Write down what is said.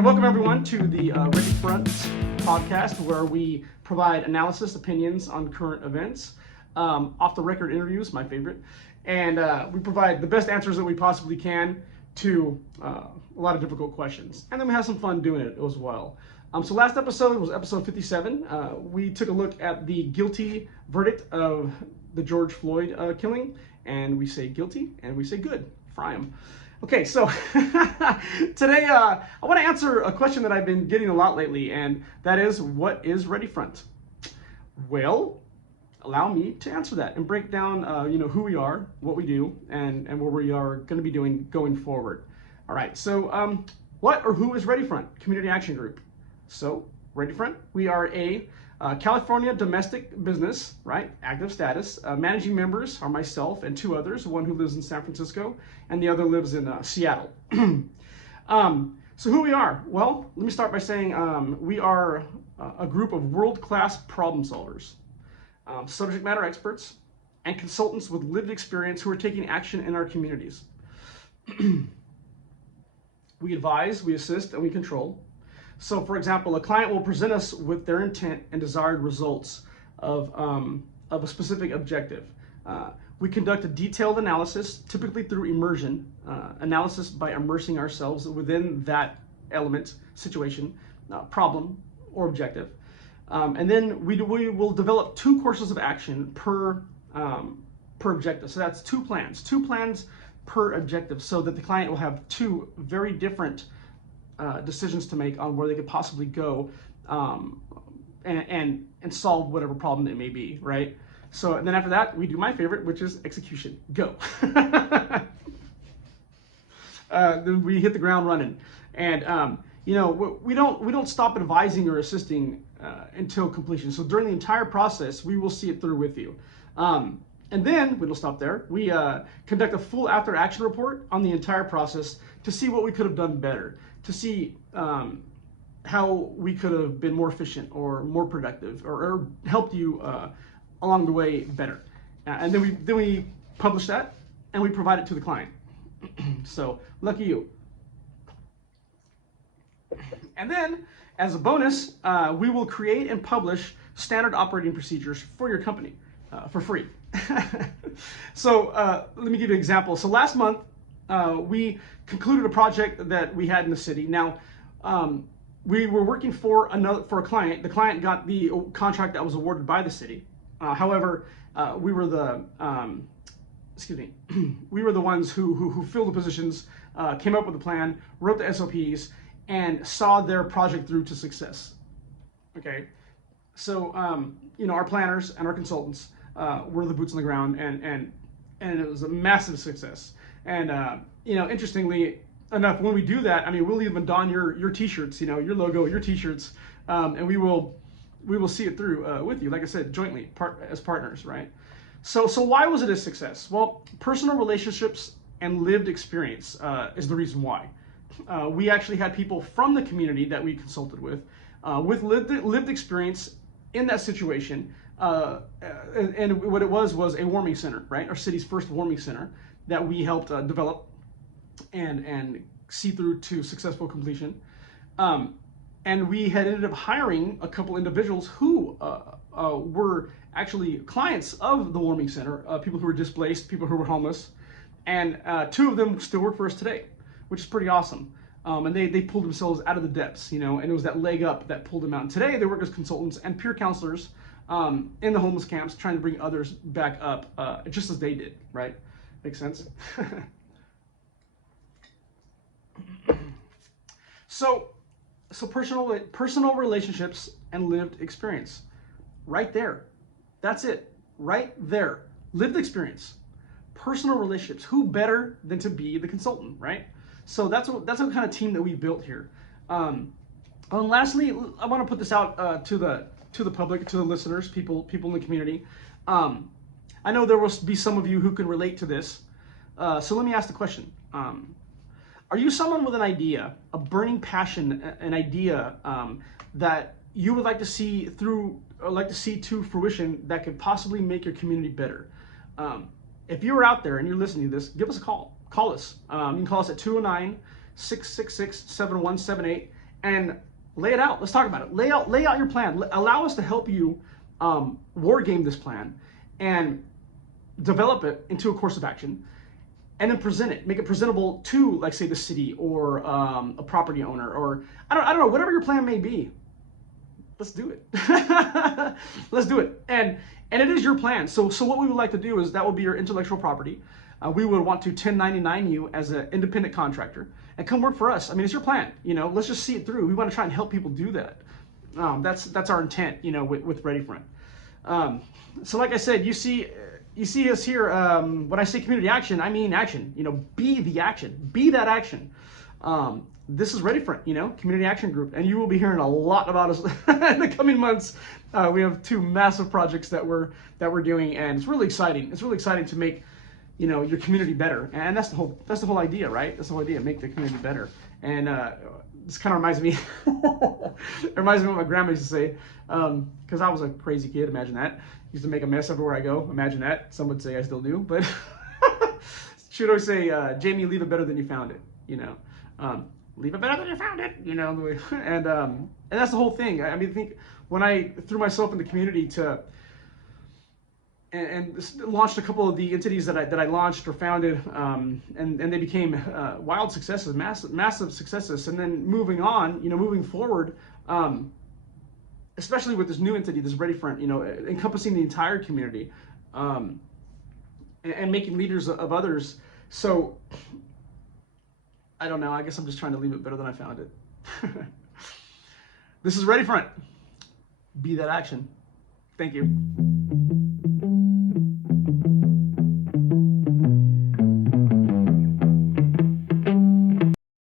And welcome everyone to the Ready Front podcast, where we provide analysis, opinions on current events, off-the-record interviews, my favorite, and we provide the best answers that we possibly can to a lot of difficult questions. And then we have some fun doing it as well. So last episode was episode 57. We took a look at the guilty verdict of the George Floyd killing, and we say guilty, and we say good, fry 'em. Okay, so today I want to answer a question that I've been getting a lot lately, and that is, what is Ready Front? Well, allow me to answer that and break down, who we are, what we do, and what we are going to be doing going forward. All right, so what or who is Ready Front? Community Action Group. So, Ready Front, we are a California domestic business, right? Active status. Managing members are myself and two others, one who lives in San Francisco and the other lives in Seattle. So who we are? Well, let me start by saying we are a group of world-class problem solvers, subject matter experts, and consultants with lived experience who are taking action in our communities. We advise, we assist, and we control. So, for example, a client will present us with their intent and desired results of a specific objective. We conduct a detailed analysis, typically through immersion, analysis by immersing ourselves within that element, situation, problem, or objective. And then we will develop 2 courses of action per objective. So that's 2 plans per objective, so that the client will have 2 very different decisions to make on where they could possibly go and solve whatever problem it may be, right? So, and then after that, we do my favorite, which is execution. Go. Then we hit the ground running, and we don't stop advising or assisting until completion. So during the entire process, we will see it through with you. And then we don't stop there. We conduct a full after action report on the entire process to see what we could have done better, to see how we could have been more efficient or more productive, or helped you along the way better. And then we publish that and we provide it to the client. So lucky you. And then, as a bonus, we will create and publish standard operating procedures for your company for free. So let me give you an example. So last month, we concluded a project that we had in the city. Now, we were working for a client. The client got the contract that was awarded by the city. However, we were the we were the ones who filled the positions, came up with the plan, wrote the SOPs, and saw their project through to success. Okay, so our planners and our consultants were the boots on the ground, and it was a massive success. And interestingly enough, when we do that, I mean, we'll even don your t-shirts, your logo, your t-shirts, and we will see it through with you. Like I said, jointly, as partners, right? So why was it a success? Well, personal relationships and lived experience is the reason why. We actually had people from the community that we consulted with lived experience in that situation. And what it was a warming center, right? Our city's first warming center that we helped develop and see through to successful completion. And we had ended up hiring a couple individuals who were actually clients of the warming center, people who were displaced, people who were homeless, and 2 of them still work for us today, which is pretty awesome. And they pulled themselves out of the depths, and it was that leg up that pulled them out. And today they work as consultants and peer counselors in the homeless camps, trying to bring others back up, just as they did, right? Makes sense? So personal relationships and lived experience, right there. That's it, right there. Lived experience, personal relationships. Who better than to be the consultant, right? So that's what kind of team that we built here. And lastly, I want to put this out to the public, to the listeners, people in the community. I know there will be some of you who can relate to this. So let me ask the question. Are you someone with an idea, a burning passion, an idea that you would like to see to fruition that could possibly make your community better? If you're out there and you're listening to this, give us a call. Call us. You can call us at 209-666-7178, and lay it out. Let's talk about it. Lay out your plan. Allow us to help you war game this plan and develop it into a course of action, and then present it. Make it presentable to, like, say, the city or a property owner, or I don't know, whatever your plan may be. Let's do it. Let's do it. And it is your plan. So what we would like to do is that will be your intellectual property. We would want to 1099 you as an independent contractor and come work for us. I mean, it's your plan. Let's just see it through. We want to try and help people do that. That's our intent. With ReadyFront. So like I said, you see us here. When I say community action, I mean action. Be the action. Be that action. This is ReadyFront, Community Action Group, and you will be hearing a lot about us in the coming months. We have 2 massive projects that we're doing, and it's really exciting. It's really exciting to make, your community better, and that's the whole idea, right? That's the whole idea: make the community better. And this kind of reminds me, it reminds me of what my grandma used to say, because I was a crazy kid. Imagine that. Used to make a mess everywhere I go. Imagine that. Some would say I still do, but she would always say, "Jamie, leave it better than you found it." Leave it better than you found it, and that's the whole thing. I mean, I think when I threw myself in the community and launched a couple of the entities that I launched or founded, and they became wild successes, massive successes, and then moving on, moving forward, especially with this new entity, this ReadyFront, encompassing the entire community, and making leaders of others. So I don't know. I guess I'm just trying to leave it better than I found it. This is ReadyFront. Be that action. Thank you.